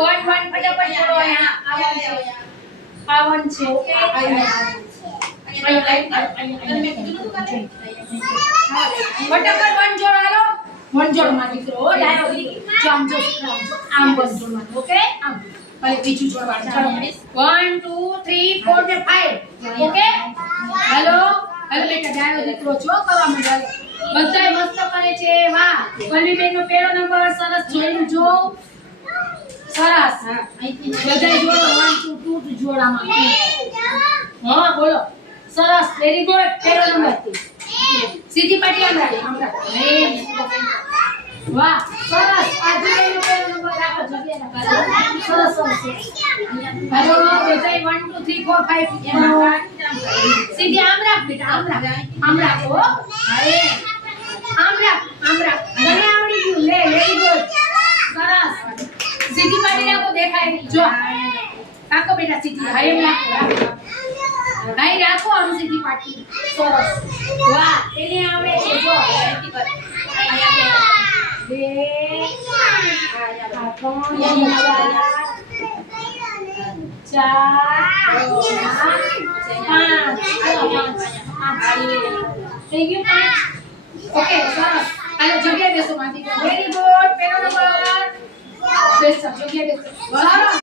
one ફટાફટ જોડો આ વન છે ઓકે ફટાફટ વન જોડો હાલો વન જોડો માં દીકરો ડાયો આમ જો આમ વન જોડો ઓકે આમ હવે બીજું જોડવાનું ચાલો 1 2 3 4 ને 5 ઓકે હાલો હવે બેટા ડાયો દીકરો જો કરવા માંડ્યો બધાય મસ્ત કરે છે વાહ કલ્વીબેન નો પહેલો નંબર સરસ જોઈનું જો સરસ બધાય જોડો 1 2 2 જોડામાં હા બોલો સરસ વેરી ગુડ પહેલો નંબર સીધી પાટી હમણાં વાહ સરસ આજુબાજુ પહેલો નંબર રાખો જગ્યા સરસ સરસ હાલો બધાય 1 2 3 4 5 સીધી આમ રાખ બેટા આમ રાખો હવે આમ રાખ મને આવડી ગયું લે વેરી ગુડ સરસ સીધી પાડી રાખો દેખાય જો કાકો બેટા સીધી હાઈ રાખો હાઈ રાખો આમ સીધી પાડી સરસ વાહ એને આવડે છે જો બે આ ત્રણ ચાર પાંચ થઈ ગયું પાંચ ઓકે સરસ હાલો જગ્યા બેસો માંથી વેરી ગુડ પહેલો નંબર બેસો જગ્યા બેસો સરસ